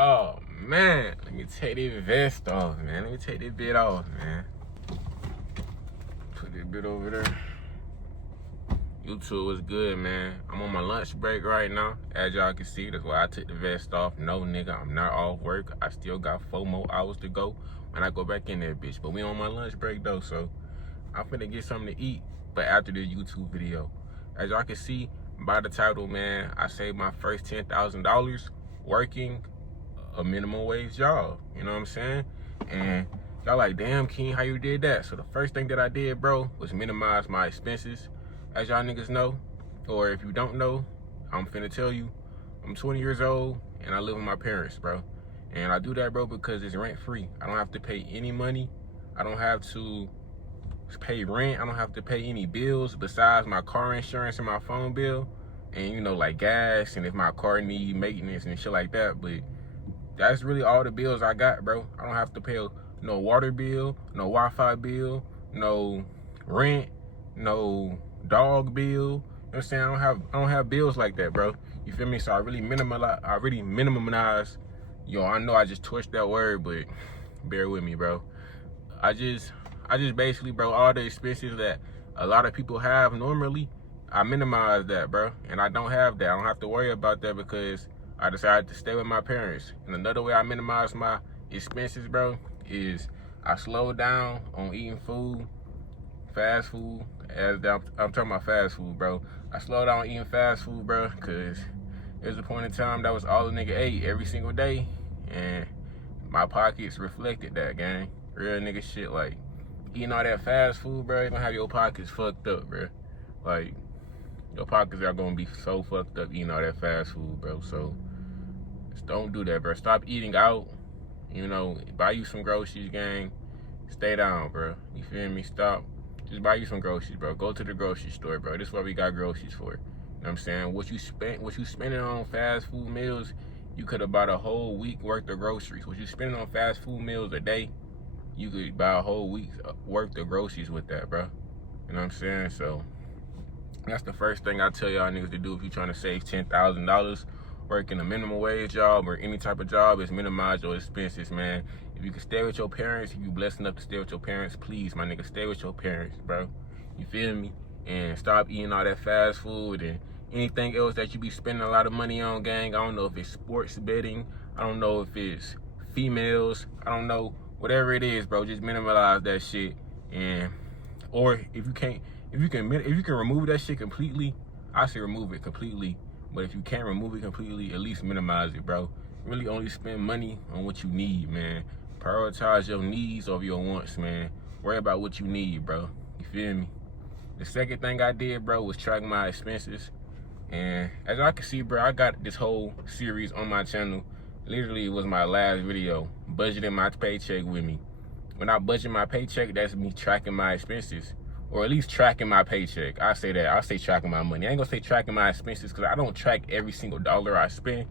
Oh man, let me take this vest off, man. Let me take this bit off, man. Put this bit over there. YouTube was good, man. I'm on my lunch break right now. As y'all can see, that's why I took the vest off. No, nigga, I'm not off work. I still got 4 more hours to go when I go back in there, bitch. But we on my lunch break, though, so I'm finna get something to eat, but after this YouTube video. As y'all can see by the title, man, I saved my first $10,000 working a minimum wage job. You know what I'm saying? And y'all like, damn, Keen, how you did that? So the first thing that I did, bro, was minimize my expenses. As y'all niggas know, or if you don't know, I'm finna tell you, I'm 20 years old and I live with my parents, bro. And I do that, bro, because it's rent free. I don't have to pay any money. I don't have to pay rent. I don't have to pay any bills besides my car insurance and my phone bill. And, you know, like gas and if my car need maintenance and shit like that. But that's really all the bills I got, bro. I don't have to pay no water bill, no Wi-Fi bill, no rent, no dog bill. You know what I'm saying? I don't have bills like that, bro. You feel me? So I really minimize. Yo, I know I just twitched that word, but bear with me, bro. I just basically, bro, all the expenses that a lot of people have normally, I minimize that, bro. And I don't have that. I don't have to worry about that because I decided to stay with my parents. And another way I minimize my expenses, bro, is I slow down on eating food, fast food. I'm talking about fast food, bro. I slowed down eating fast food, bro, because there was a point in time that was all the nigga ate every single day. And my pockets reflected that, gang. Real nigga shit, like, eating all that fast food, bro, you gonna have your pockets fucked up, bro. Like, your pockets are gonna be so fucked up eating all that fast food, bro. So, just don't do that, bro. Stop eating out. You know, buy you some groceries, gang. Stay down, bro. You feel me? Stop. Just buy you some groceries, bro. Go to the grocery store, bro. This is what we got groceries for. You know what I'm saying? What you spending on fast food meals, you could have bought a whole week worth of groceries. What you spending on fast food meals a day, you could buy a whole week's worth of groceries with that, bro. You know what I'm saying? So that's the first thing I tell y'all niggas to do if you're trying to save $10,000 working a minimum wage job or any type of job, is minimize your expenses, man. If you can stay with your parents, if you blessed enough to stay with your parents, please, my nigga, stay with your parents, bro. You feel me? And stop eating all that fast food and anything else that you be spending a lot of money on, gang. I don't know if it's sports betting. I don't know if it's females. I don't know. Whatever it is, bro, just minimize that shit. And or if you can remove that shit completely, I say remove it completely. But if you can't remove it completely, at least minimize it, bro. Really only spend money on what you need, man. Prioritize your needs over your wants, man. Worry about what you need, bro. You feel me? The second thing I did, bro, was track my expenses. And as I can see, bro, I got this whole series on my channel. Literally, it was my last video, budgeting my paycheck with me. When I budget my paycheck, that's me tracking my expenses. Or at least tracking my paycheck. I say that. I say tracking my money. I ain't gonna say tracking my expenses because I don't track every single dollar I spend.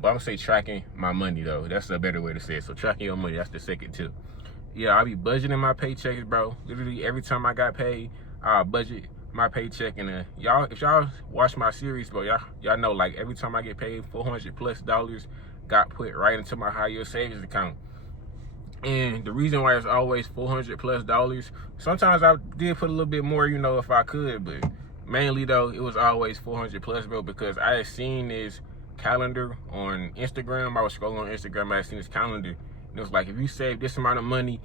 But I'm gonna say tracking my money, though. That's a better way to say it. So tracking your money, that's the second tip. Yeah, I be budgeting my paychecks, bro. Literally every time I got paid, I budget my paycheck. And y'all, if y'all watch my series, bro, y'all know, like, every time I get paid, $400+ got put right into my high yield savings account. And the reason why it's always $400+, sometimes I did put a little bit more, you know, if I could, but mainly though, it was always $400+, bro, because I had seen this calendar on Instagram. I was scrolling on Instagram, I had seen this calendar, and it was like, if you save this amount of money,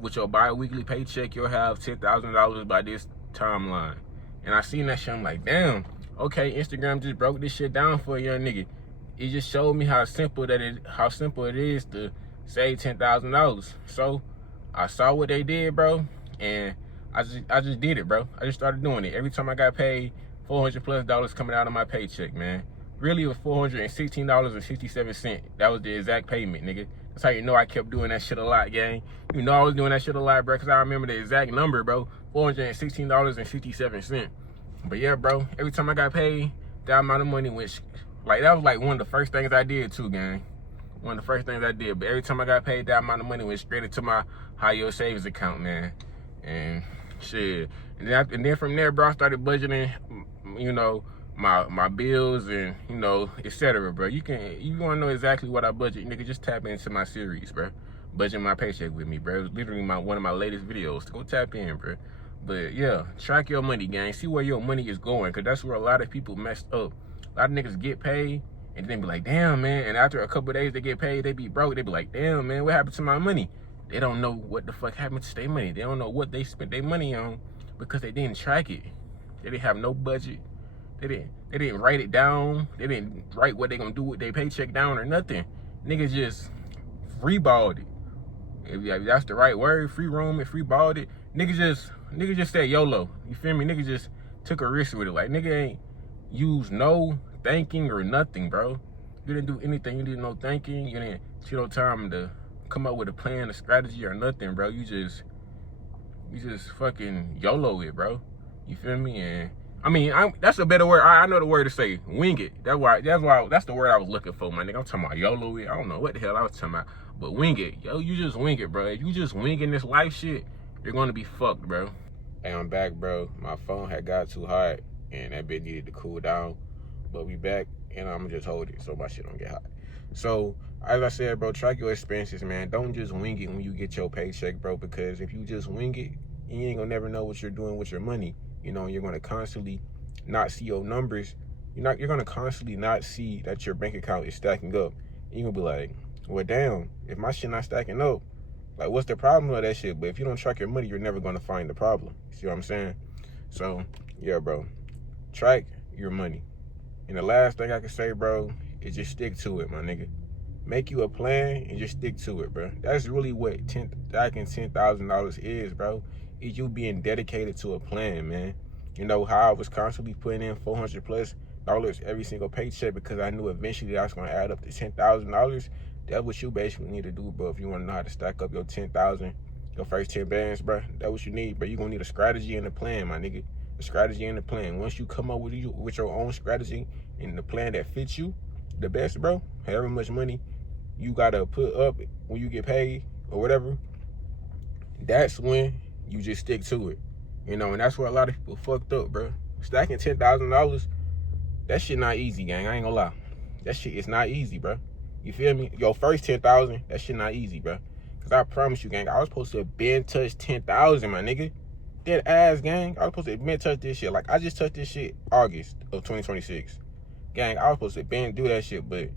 with your bi-weekly paycheck, you'll have $10,000 by this timeline. And I seen that shit, I'm like, damn, okay, Instagram just broke this shit down for a young nigga. It just showed me how simple it is to save $10,000. So I saw what they did, bro, and I just did it, bro. I just started doing it. Every time I got paid, $400+ coming out of my paycheck, man. Really, it was $416.57. That was the exact payment, nigga. That's how you know I kept doing that shit a lot, gang. You know I was doing that shit a lot, bro, because I remember the exact number, bro. $416.57. But yeah, bro, every time I got paid, that amount of money went, like, that was like one of the first things I did too, gang. One of the first things I did. But every time I got paid, that amount of money went straight into my high yield savings account, man. And shit. And then from there, bro, I started budgeting, you know, my bills and, you know, etc., bro. You want to know exactly what I budget, nigga, just tap into my series, bro. Budget my paycheck with me, bro. It was literally one of my latest videos. Go tap in, bro. But yeah, track your money, gang. See where your money is going, because that's where a lot of people messed up. A lot of niggas get paid and then be like, damn, man. And after a couple of days they get paid, they be broke. They be like, damn, man, what happened to my money? They don't know what the fuck happened to their money. They don't know what they spent their money on because they didn't track it. They didn't have no budget. They didn't write it down. They didn't write what they gonna do with their paycheck down or nothing. Niggas just freeballed it. If that's the right word, free roam and freeballed it. Niggas just said YOLO. You feel me? Niggas just took a risk with it. Like, nigga ain't use no thinking or nothing, bro. You didn't do anything. You didn't no thinking. You didn't take no time to come up with a plan, a strategy, or nothing, bro. You just fucking YOLO it, bro. You feel me? And I mean, that's a better word. I know the word to say. Wing it. That's the word I was looking for, my nigga. I'm talking about YOLO it. I don't know what the hell I was talking about, but wing it. Yo, you just wing it, bro. If you just winging this life shit, you're gonna be fucked, bro. Hey, I'm back, bro. My phone had got too hot, and that bit needed to cool down. But we back, and I'm gonna just hold it so my shit don't get hot. So, as I said, bro, track your expenses, man. Don't just wing it when you get your paycheck, bro, because if you just wing it, you ain't gonna never know what you're doing with your money. You know, you're gonna constantly not see your numbers. You're gonna constantly not see that your bank account is stacking up. And you're gonna be like, well, damn, if my shit not stacking up, like, what's the problem with that shit? But if you don't track your money, you're never gonna find the problem. See what I'm saying? So, yeah, bro, track your money. And the last thing I can say, bro, is just stick to it, my nigga. Make you a plan and just stick to it, bro. That's really what stacking $10,000 is, bro. Is you being dedicated to a plan, man. You know how I was constantly putting in $400+ every single paycheck because I knew eventually I was gonna add up to $10,000. That's what you basically need to do, bro. If you want to know how to stack up your 10,000, your first 10 bands, bro, that's what you need, bro. You're gonna need a strategy and a plan, my nigga. A strategy and a plan. Once you come up with your own strategy and the plan that fits you the best, bro, however much money you gotta put up when you get paid or whatever, that's when you just stick to it. You know, and that's where a lot of people fucked up, bro. Stacking $10,000, that shit not easy, gang. I ain't gonna lie. That shit is not easy, bro. You feel me? Your first 10,000, that shit not easy, bro. Cause I promise you, gang, I was supposed to have been touched 10,000, my nigga. Dead ass, gang. I was supposed to have been touched this shit. Like, I just touched this shit August of 2026. Gang, I was supposed to have been do that shit, but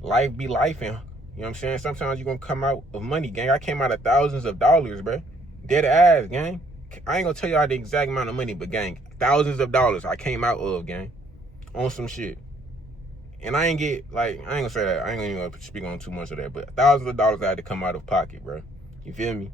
life be life, and you know what I'm saying? Sometimes you're gonna come out of money, gang. I came out of thousands of dollars, bro. Dead ass, gang. I ain't gonna tell y'all the exact amount of money, but gang, thousands of dollars I came out of, gang, on some shit. And I ain't get, like, I ain't gonna say that. I ain't gonna even speak on too much of that, but thousands of dollars I had to come out of pocket, bro. You feel me?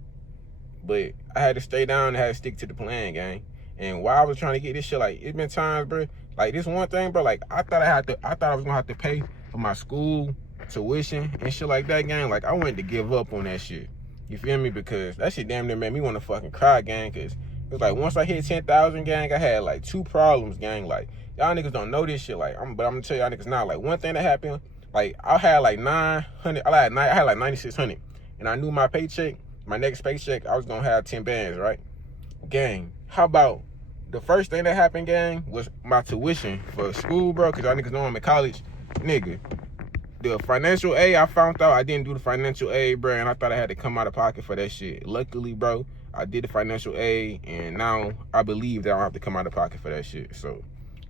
But I had to stay down and had to stick to the plan, gang. And while I was trying to get this shit, like, it's been times, bro, like, this one thing, bro, like, I thought I was gonna have to pay for my school tuition and shit like that, gang. Like, I wanted to give up on that shit. You feel me? Because that shit damn near made me want to fucking cry, gang. Because it was like, once I hit 10,000, gang, I had like 2 problems, gang. Like, y'all niggas don't know this shit. Like, but I'm gonna tell y'all niggas now. Like, one thing that happened, like, I had like 900. I had like 9,600, and I knew my paycheck, my next paycheck, I was gonna have 10 bands, right? Gang, how about the first thing that happened, gang, was my tuition for school, bro? Because y'all niggas know I'm in college, nigga. The financial aid, I found out I didn't do the financial aid, bro, and I thought I had to come out of pocket for that shit. Luckily, bro, I did the financial aid, and now I believe that I don't have to come out of pocket for that shit. So,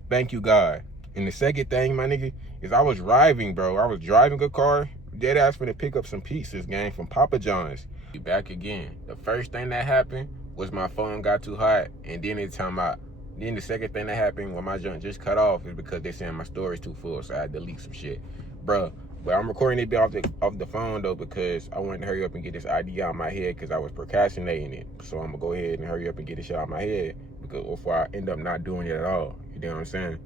thank you, God. And the second thing, my nigga, is I was driving, bro. I was driving a car. Dead ass for to pick up some pizzas, gang, from Papa John's. Back again. The first thing that happened was my phone got too hot, and then then the second thing that happened when my junk just cut off is because they saying my storage too full, so I had to delete some shit. Bro, but I'm recording it off the phone, though, because I wanted to hurry up and get this idea out of my head because I was procrastinating it. So I'm going to go ahead and hurry up and get this shit out of my head because before I end up not doing it at all. You know what I'm saying?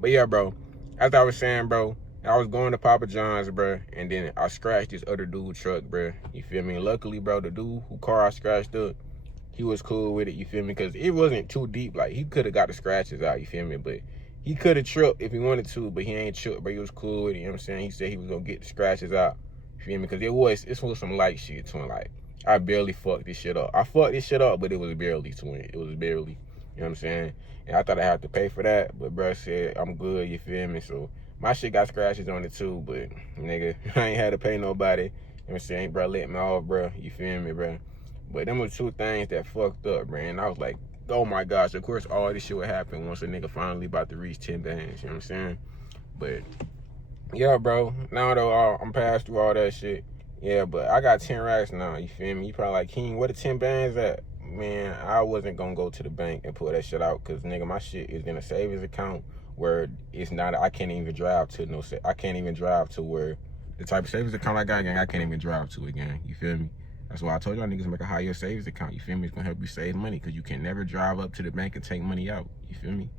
But yeah, bro, as I was saying, bro, I was going to Papa John's, bro, and then I scratched this other dude's truck, bro. You feel me? Luckily, bro, the dude who car I scratched up, he was cool with it, you feel me? Because it wasn't too deep. Like, he could have got the scratches out, you feel me? But he could have tripped if he wanted to, but he ain't tripped, but he was cool with it, you know what I'm saying? He said he was going to get the scratches out, you feel me? Because it was some light shit, twin. Like, I barely fucked this shit up. I fucked this shit up, but it was barely, twin. It was barely. You know what I'm saying? And I thought I had to pay for that, but bro said I'm good, you feel me? So my shit got scratches on it too, but nigga, I ain't had to pay nobody. You know what I'm saying? Bro, let me off, bro. You feel me, bro? But them were two things that fucked up, bro. And I was like, oh my gosh, of course all this shit would happen once a nigga finally about to reach 10 bands, you know what I'm saying? But yeah, bro, now though I'm past through all that shit. Yeah, but I got 10 racks now, you feel me? You probably like, King, where the 10 bands at? Man, I wasn't gonna go to the bank and pull that shit out, cause nigga, my shit is in a savings account where it's not, I can't even drive to I can't even drive to where the type of savings account I got, gang, I can't even drive to it, gang, you feel me? That's why I told y'all niggas make a higher savings account, you feel me? It's gonna help you save money, cause you can never drive up to the bank and take money out, you feel me?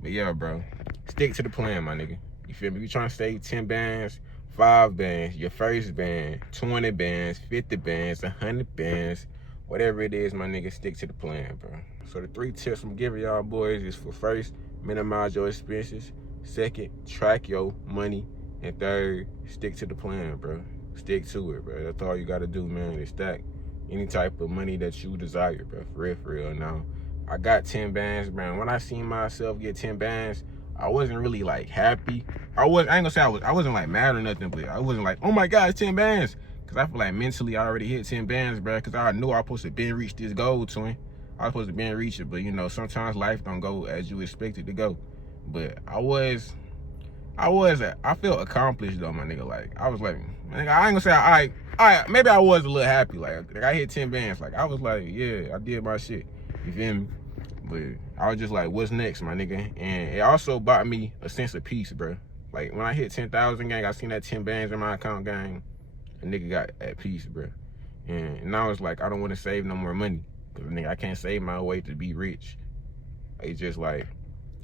But yeah, bro, stick to the plan, my nigga. You feel me? You trying to save 10 bands, 5 bands, your first band, 20 bands, 50 bands, 100 bands, whatever it is, my nigga, stick to the plan, bro. So the 3 tips I'm giving y'all boys is for first, minimize your expenses. Second, track your money. And third, stick to the plan, bro. Stick to it, bro. That's all you gotta do, man, is stack any type of money that you desire, bro. For real. Now, I got 10 bands, man. When I seen myself get 10 bands, I wasn't really like happy. I ain't gonna say I wasn't like mad or nothing, but I wasn't like, oh my God, it's 10 bands. Cause I feel like mentally I already hit 10 bands, bro. Cause I knew I was supposed to been reach this goal, twin. I was supposed to been reach it, but you know, sometimes life don't go as you expect it to go. But I felt accomplished though, my nigga. Like, I was like, man, I ain't gonna say maybe I was a little happy. Like I hit 10 bands. Like, I was like, yeah, I did my shit. You feel me? But I was just like, what's next, my nigga? And it also brought me a sense of peace, bro. Like, when I hit 10,000, gang, I seen that 10 bands in my account, gang, a nigga got at peace, bro. And now it's like, I don't want to save no more money. Because, nigga, I can't save my way to be rich. It's just like,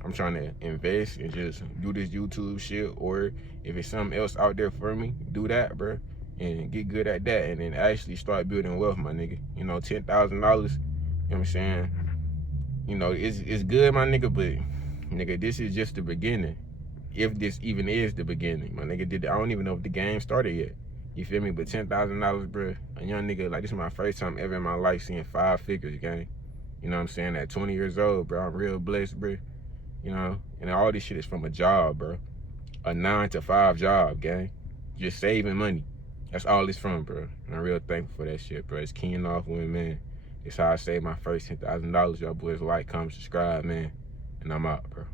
I'm trying to invest and just do this YouTube shit. Or if it's something else out there for me, do that, bro. And get good at that. And then actually start building wealth, my nigga. You know, $10,000, you know what I'm saying? You know, it's good, my nigga, but nigga, this is just the beginning. If this even is the beginning, my nigga, I don't even know if the game started yet. You feel me? But $10,000, bro, a young nigga, like, this is my first time ever in my life seeing 5 figures, gang. You know what I'm saying? At 20 years old, bro, I'm real blessed, bro. You know, and all this shit is from a job, bro. A 9-to-5 job, gang. Just saving money. That's all it's from, bro. And I'm real thankful for that shit, bro. It's KeenOffOne, man. It's how I saved my first $10,000. Y'all boys like, comment, subscribe, man. And I'm out, bro.